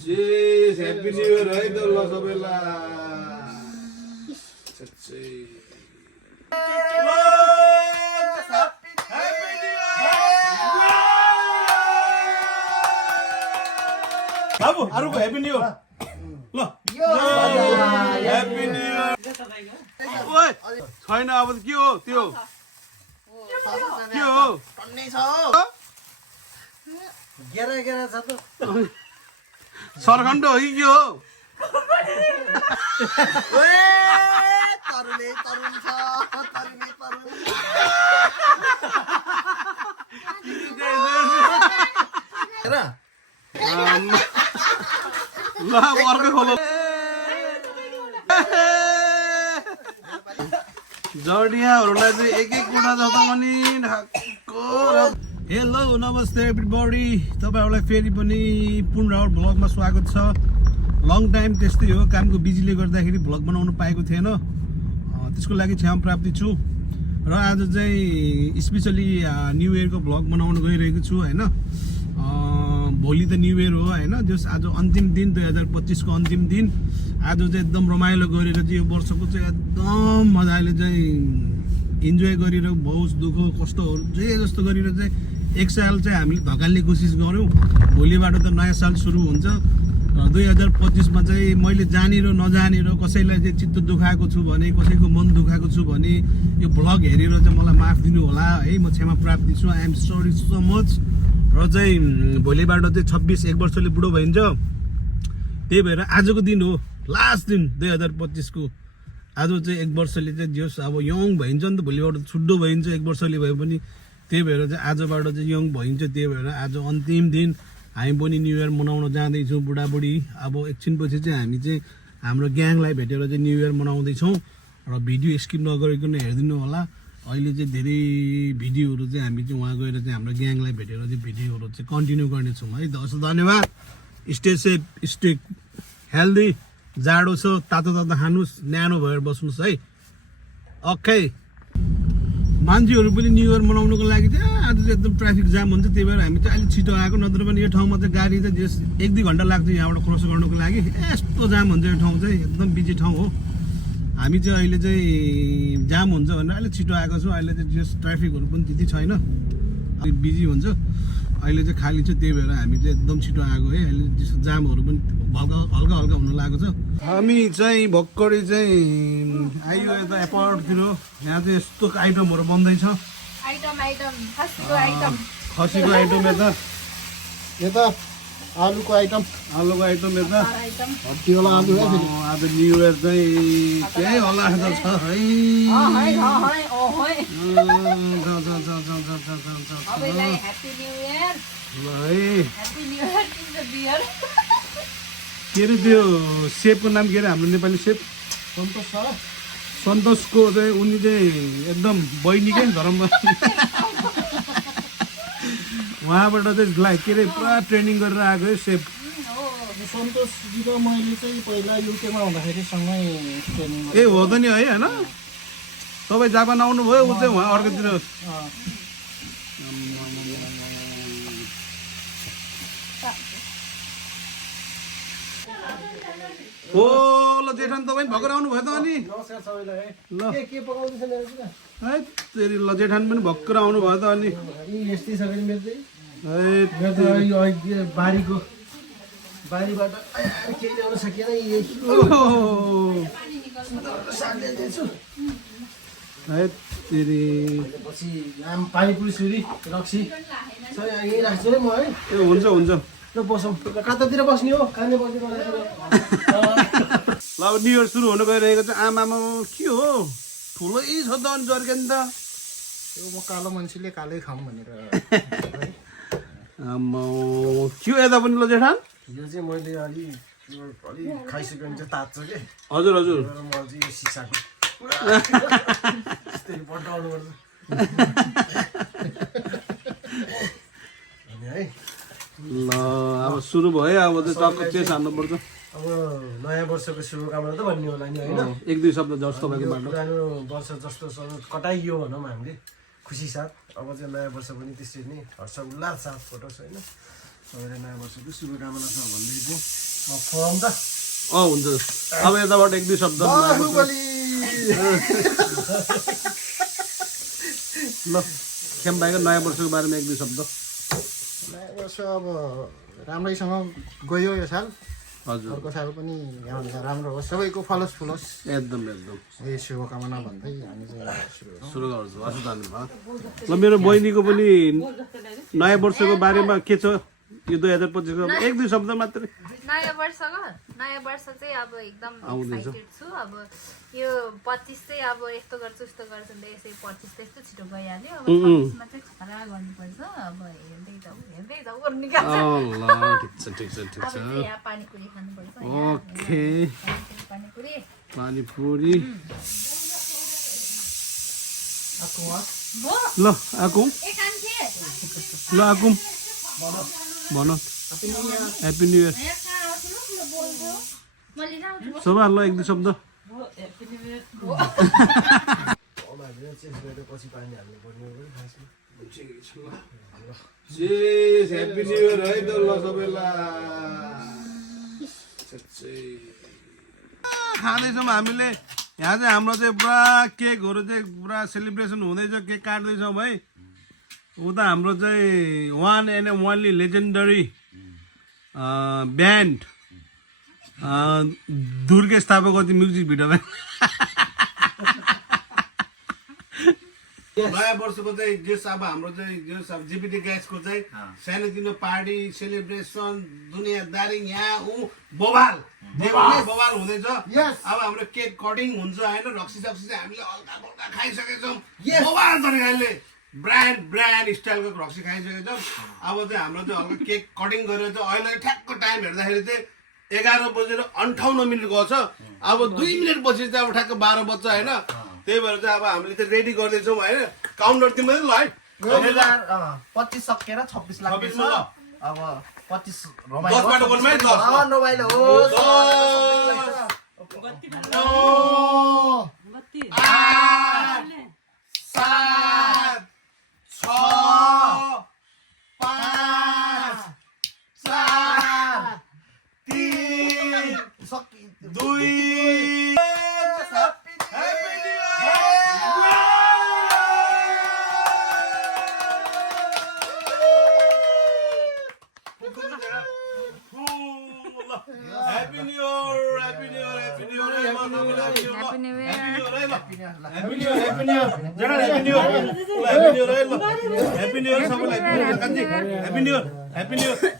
जेस happy new year है त ल सबैलाई बाबु अरुको ह्यापी न्यू इयर ल ह्यापी न्यू इयर ओइ छैन अब के हो त्यो के हो टन्नै छ गेरा गेरा छ त सरखण्ड हो कि के हो ओए तरुले तरुल छ तरुले तरुल हेरा ल अर्कै खोलो जडियाहरूलाई चाहिँ एक एक कुरा जता पनि हेलो नमस्ते एभ्रीबडी तपाईँहरूलाई फेरि पनि पुनः राउल भ्लगमा स्वागत छ लङ टाइम त्यस्तै हो कामको बिजीले गर्दाखेरि भ्लग बनाउनु पाएको थिएन त्यसको लागि क्षमा प्राप्ति छु र आज चाहिँ स्पेसली न्यु इयरको भ्लग बनाउन गइरहेको छु होइन भोलि त न्यु इयर हो होइन जस आज अन्तिम दिन 2025 को अन्तिम दिन आज चाहिँ एकदम रमाइलो गरेर चाहिँ यो वर्षको चाहिँ एकदम मजाले चाहिँ इन्जोय गरेर बहुत दुःख कष्टहरू जे जस्तो गरेर चाहिँ एक साल चाहिँ हामीले धकाल्ने कोसिस गऱ्यौँ भोलिबाट त नयाँ साल सुरु हुन्छ 2025 मा चाहिँ मैले जानेर नजानेर कसैलाई चाहिँ चित्त दुखाएको छु भने कसैको मन दुखाएको छु भने यो भ्लग हेरेर चाहिँ मलाई माफ दिनु होला है म क्षमा प्राप्ति छु I am sorry so much र चाहिँ भोलिबाट चाहिँ 26 एक वर्षले बुढो भइन्छ त्यही भएर आजको दिन हो लास्ट दिन 2025 को आज चाहिँ एक वर्षले चाहिँ जस अब यङ भइन्छ नि त भोलिबाट छुट्टो भइन्छ एक वर्षले भए पनि त्यही भएर चाहिँ आजबाट चाहिँ यङ भइन्छ त्यही भएर आज अन्तिम दिन हामी पनि न्यु इयर मनाउन जाँदैछौँ बुढाबुढी अब एकछिनपछि चाहिँ हामी चाहिँ हाम्रो ग्याङलाई भेटेर चाहिँ न्यु इयर मनाउँदैछौँ र भिडियो स्किप नगरिकन हेरिदिनु होला अहिले चाहिँ धेरै भिडियोहरू चाहिँ हामी चाहिँ उहाँ गएर चाहिँ हाम्रो ग्याङलाई भेटेर चाहिँ भिडियोहरू चाहिँ कन्टिन्यू गर्नेछौँ है धन्यवाद स्टे सेफ स्टे हेल्दी जाडो छ तातो तातो खानुहोस् न्यानो भएर बस्नुहोस् है ओके मान्छेहरू पनि न्यु इयर मनाउनुको लागि चाहिँ आज चाहिँ एकदम ट्राफिक जाम हुन्छ त्यही भएर हामी चाहिँ अलिक छिटो आएको नत्र पनि यो ठाउँमा चाहिँ गाडी चाहिँ जस 1-2 घन्टा लाग्छ यहाँबाट क्रस गर्नुको लागि यस्तो जाम हुन्छ यो ठाउँ चाहिँ एकदम बिजी ठाउँ हो हामी चाहिँ अहिले चाहिँ जाम हुन्छ भनेर अलिक छिटो आएको छौँ अहिले चाहिँ जस ट्राफिकहरू पनि त्यति छैन अलिक बिजी हुन्छ अहिले चाहिँ खाली छ त्यही भएर हामी चाहिँ एकदम छिटो आएको है अहिले त्यस्तो जामहरू पनि हल्का हल्का हल्का हुन लागेको छ हामी चाहिँ भर्खरै चाहिँ आइयो यता एयरपोर्टतिर यहाँ चाहिँ यस्तो आइटमहरू बन्दैछ खसीको आइटम यता आलुको आइटम यता हट्टीवाला आलु है आज न्यु इयर चाहिँ त्यही होला जस्तो छ है के अरे त्यो सेपको नाम के अरे हाम्रो नेपाली सेप सन्तोषको चाहिँ उनी चाहिँ एकदम बहिनीकै धर्ममा उहाँबाट चाहिँ के अरे पुरा ट्रेनिङ गरेर आएको है सेप सन्तोषजी र मैले चाहिँ पहिला युकेमा हुँदाखेरि सँगै ट्रेनिङ ए हो त नि है होइन तपाईँ जापान आउनुभयो ऊ चाहिँ उहाँ अर्कोतिर हो ल जेठान तपाईँ भर्खर आउनुभयो त अनि नमस्कार सबैलाई ल के पकाउँदैछ मेरो कुरा है तेरि ल जेठान पनि भर्खर आउनुभयो त अनि यस्तै छ भने मेरो है चाहिँ यो बारीबाट केही ल्याउन सकिएन साग ल्याइदिन्छु है तेरि पछि आम पानीपुरी सुरी रक्सी सबै यहीँ राख्छु है म है ए हुन्छ हुन्छ ल बसौँ कतातिर बस्ने हो खाने बस्ने ल अब न्यु इयर सुरु हुन गइरहेको छ आमामा के हो ठुलै छ त अनि जर्केन त यो म कालो मान्छेले कालै खाऊँ भनेर के यता पनि ल जेठान यो चाहिँ मैले अलि खाइसक्यो भने चाहिँ तात्छ कि हजुर हजुर म चाहिँ यो सिसाको यस्तै पल्टाउनु पर्छ अनि है ल अब सुरु भयो अब चाहिँ टक्क टेस्ट हान्नुपर्छ अब नयाँ वर्षको शुभकामना त भन्ने होला नि होइन 1-2 शब्द जस तपाईँको बाटो पुरानो वर्ष जस्तो कटाइयो भनौँ हामीले खुसी साथ अब चाहिँ नयाँ वर्ष पनि त्यसरी नै हर्ष उल्लास साथ फोटोस् होइन सबैलाई नयाँ वर्षको शुभकामना छ भन्दै चाहिँ म फर्म त हुन्छ अब यताबाट एक दुई शब्द बाहुबली ल खेम भाइको नयाँ वर्षको बारेमा एक दुई शब्द नयाँ वर्ष अब राम्रैसँग गयो यो साल हजुर अर्को साल पनि राम्रो होस् सबैको फलोस् फुलोस् एकदम यही शुभकामना भन्दै हामी चाहिँ सुरु गर्छु हजुर धन्यवाद ल मेरो बहिनीको पनि नयाँ वर्षको बारेमा के छ यो 2025 को एक दुई शब्द मात्रै नयाँ वर्ष चाहिँ अब एकदम एक्साइटेड छु अब यो 25 चाहिँ अब यस्तो गर्छु उस्तो गर्छु भने यसै 25 त्यस्तो छिटो गइहाल्यो अब 26 मा चाहिँ खतरा गर्नुपर्छ अब हेर्दै जाऊ गर्नु निकाल्छ ल ठिक छ अब चाहिँ यहाँ पानीपुरी खानुपर्छ ओके पानीपुरी ल आकुम ल आकुम भन ह्याप्पी न्यू इयर शोभा ल एक दुई शब्द पछि पानी हाल्नु पर्ने हो खासमा ह्याप्पी न्यू इयर है त ल सबैलाई खाँदैछौँ हामीले यहाँ चाहिँ हाम्रो चाहिँ पुरा केकहरू चाहिँ पुरा सेलिब्रेसन हुँदैछ केक काट्दैछौँ है उता हाम्रो चाहिँ one and only legendary band Durgesh थापाको चाहिँ म्युजिक भिडियोमा नयाँ वर्षको चाहिँ जस अब हाम्रो चाहिँ जस अब जिपिटी ग्यासको चाहिँ सानोतिनो पार्टी सेलिब्रेसन दुनियाँदारी यहाँ बवाल हुँदैछ अब हाम्रो केक कटिङ हुन्छ होइन रक्सी सक्सी चाहिँ हामीले हल्का फल्का खाइसकेछौँ बवाल तरिकाले ब्रान्ड स्टाइलको रक्सी खाइसकेको छ अब चाहिँ हाम्रो चाहिँ हल्का केक कटिङ गरेर चाहिँ अहिले ठ्याक्क टाइम हेर्दाखेरि चाहिँ 11:58 गएको छ अब 2 मिनट पछि चाहिँ अब ठ्याक्क 12 बज्छ होइन त्यही भएर चाहिँ अब हामीले चाहिँ रेडी गर्दैछौँ होइन काउन्टर तिम्रो ल है 25 सकेर 26 लाग्छ ल अब 25 10बाट बोल्नु है 10 रमाइलो होस्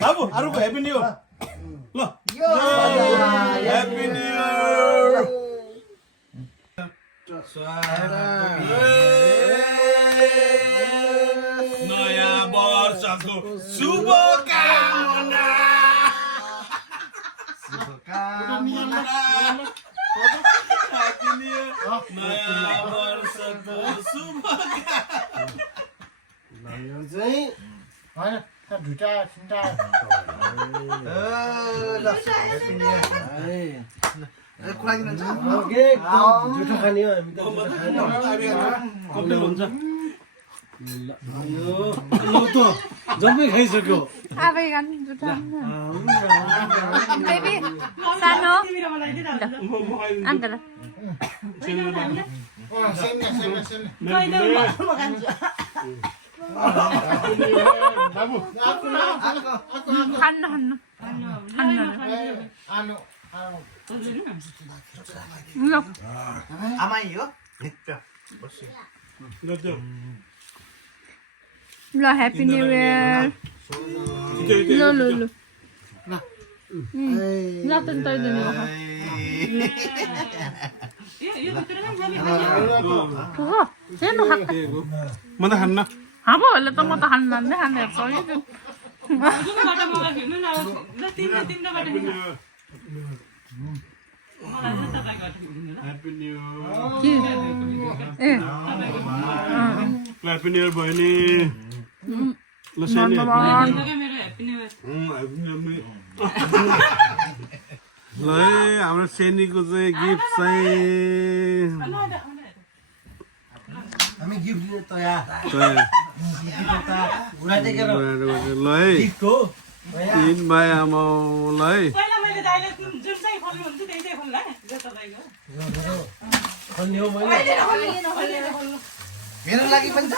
बाबु अरूको ह्याप्पी न्यू इयर ल ह्याप्पी न्यू इयर नयाँ वर्षको शुभकामना ह्याप्पी न्यू इयर नयाँ वर्षको शुभकामना चाहिँ होइन ढुटा सिन्टा जुठो खाने हो हामी त कम्प्लेन हुन्छ जम्मै खाइसक्यो बेबी सानो आन्टला खान्न आमाई हो ल ह्याप्पी न्यू इयर ल त तैँले म त खान्न हाबोहरूले त म त खान्न खाने happy new happy new year बहिनी ल सानी ल हाम्रो सेनीको चाहिँ गिफ्ट चाहिँ हामी गिफ्ट दिन तयार ल है तीन भाइ आमालाई पहिला मैले दाइले जुन चाहिँ खोल्नु हुन्थ्यो त्यही चाहिँ खोल्ला नि जो तपाईँको खोल्ने हो मैले मेरो लागि पनि छ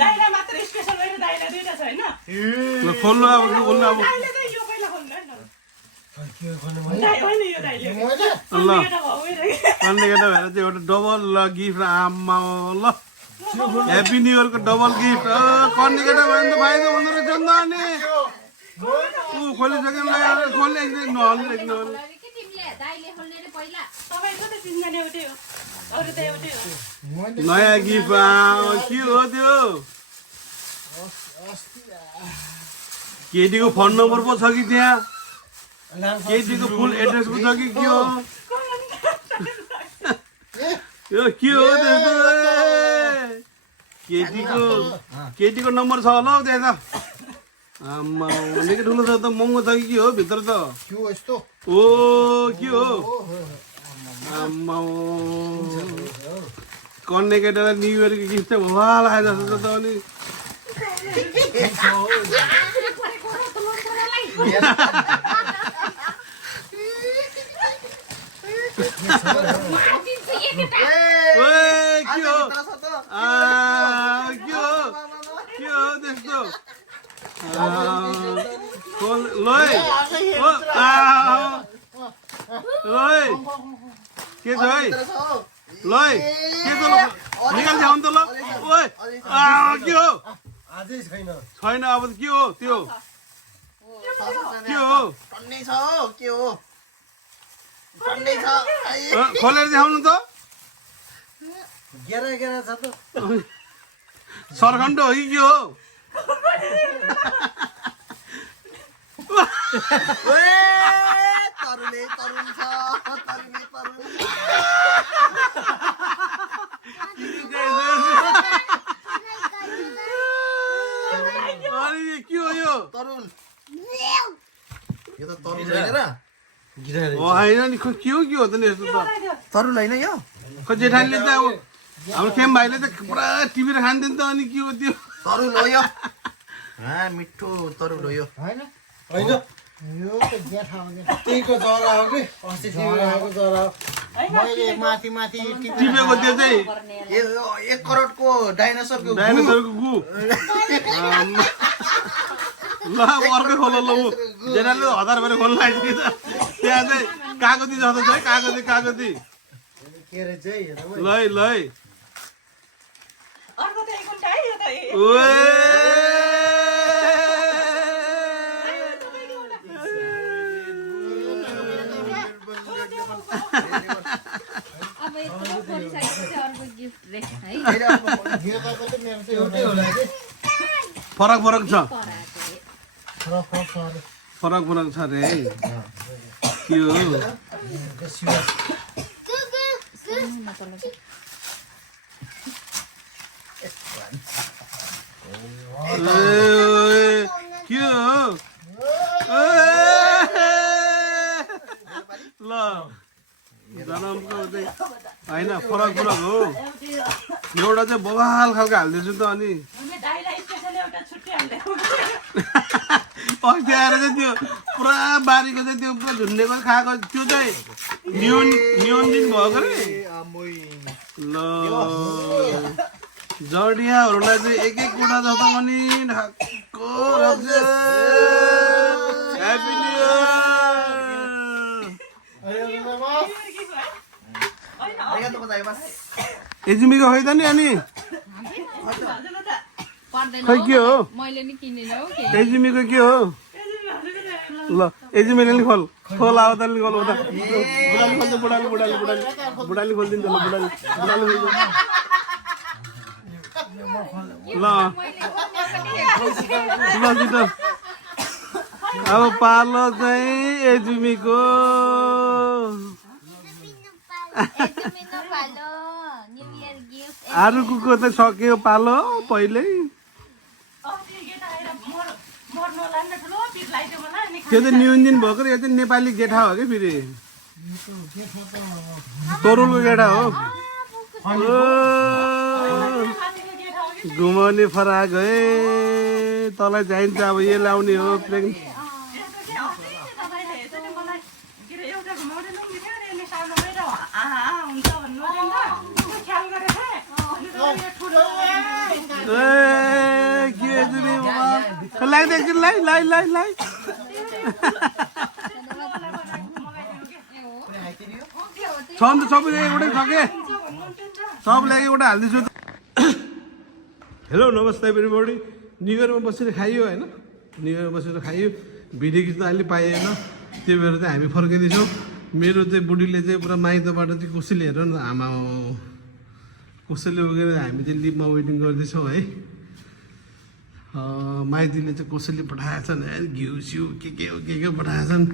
दाइला मात्र स्पेसल होइन दाइला दुईटा छ होइन ल खोल्नु अब खोल्नु अब दाइले चाहिँ यो पहिला खोल्नु है न के खोल्ने मैले दाइ होइन यो दाइले ल केटा भयो अन्य केटा भएर चाहिँ एउटा डबल ल गिफ्ट आमा ल ह्याप्पी न्यु इयरको डबल गिफ्ट कन्ने केटा भयो भने त फाइदा हुँदो रहेछ नि त अनि खोलिसक्यो खोल्ने एकदिन नहल्ने एकदिन के तिमीले दाइले खोल्ने रे पहिला तपाईँको त तिनजना एउटै हो अरू त एउटै हो नयाँ गिफ्ट के हो त्यो केटीको फोन नम्बर पो छ कि त्यहाँ केटीको फुल एड्रेस पो छ कि के हो यो के हो त्यस्तो केटीको नम्बर छ होला हौ त्यहाँ त आम्मा निकै ठुलो छ त महँगो छ कि के हो भित्र त के हो यस्तो ओ के हो आम्मा कन्ने केटालाई न्यु इयरको गिफ्ट चाहिँ भला लाग्यो जस्तो छ त अनि के हो के हो त्यस्तो लै के छ है लै के छ निकाल ल्याउनु त ल ओए के हो अझै छैन छैन अब के हो त्यो के हो टन्नै छ हो के हो टन्नै छ खोलेर देखाउनु त गेरा गेरा छ त सरखण्ड हो कि के हो तरुले तरुल छ तरुले तरुल अनि के हो यो तरुल यो त तरुल होइन र होइन नि खै के हो त नि यस्तो त तरुल होइन यो खै जेठानीले त अब हाम्रो खेम भाइले त पुरा टिपेर खान्थ्यो नि त अनि के हो त्यो तरुल हो यो मिठो तरुल हो यो होइन होइन यो त जेठा हो त्यहीको जरा हो कि अस्ति तिमीहरूको जरा हो मैले माथि माथि टिपेको त्यो चाहिँ 1 करोडको डाइनोसरको डाइनोसरको गु ल अर्कै खोलो ल ऊ जेठाले 1000 भएर खोल्नु आइसक्यो त त्यहाँ चाहिँ कागती जस्तो छ है कागती कागती के अरे चाहिँ हेर लै लै अर्को त एक घन्टा है यो त ओए अब यत्रो खोलिसकेपछि अर्को गिफ्ट रे है गेटाको त मेरो त एउटै होला कि फरक फरक छ पराको रे फरक फरक छ रे के हो के हो ल जन्मको चाहिँ होइन फरक फरक हो एउटा चाहिँ बवाल खालको हालिदिन्छु त अनि हामीले दाइलाई स्पेसल एउटा छुट्टी हाल्दै अस्ति आएर चाहिँ त्यो पुरा बारीको चाहिँ त्यो पुरा झुन्डेको खाएको त्यो चाहिँ न्युन दिन भएको रे ल जडियाहरूलाई चाहिँ एक एक कुरा जस्तो पनि ढाक्को ह्याप्पी न्यु एजिमीको खै त नि अनि खै के हो मैले नि किनेन हो के एजिमीको के हो ल एजिमीले नि खोल खोल आऊ त नि खोल उता बुढाले खोल्छ बुढाले खोलिदिन्छ ल बुढाले खोल्छ ल ल अब पालो चाहिँ एजिमीको आरुको त सक्यो पालो पहिल्यै त्यो चाहिँ न्युन भएको यो चाहिँ नेपाली गेठा हो कि फेरि तरुलको गेठा हो घुमाउने फराक है तँलाई चाहिन्छ अब यो लाउने हो प्रेग्नेन्ट यस्तो के हो तपाईँले यसरी मलाई के अरे एउटा घुमाउँदै लुङ्गी थियो अरे यसले सानो मेरो हुन्छ भन्नु नि त त्यो ख्याल गरेको थिएँ अनि तपाईँ यो ठुलो के जुनी बाबा लाग्दै एकछिन लाइ छ नि त सबै एउटै छ के सबलाई एउटा हालिदिन्छु त हेलो नमस्ते एभ्रीबडी न्यु इयरमा बसेर खाइयो होइन न्यु इयरमा बसेर खाइयो भिडियो खिच्न अहिले पाइएन त्यही भएर चाहिँ हामी फर्किँदैछौँ मेरो चाहिँ बुढीले चाहिँ पुरा माइतबाट चाहिँ कसैले हेर न आमा कसैले वगेर हामी चाहिँ लिपमा वेटिङ गर्दैछौँ है माइतीले चाहिँ कसैले पठाएछन् है घिउ सिउ के पठाएछन्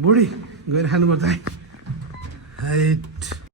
बुढी गएर खानुपर्छ है हाइट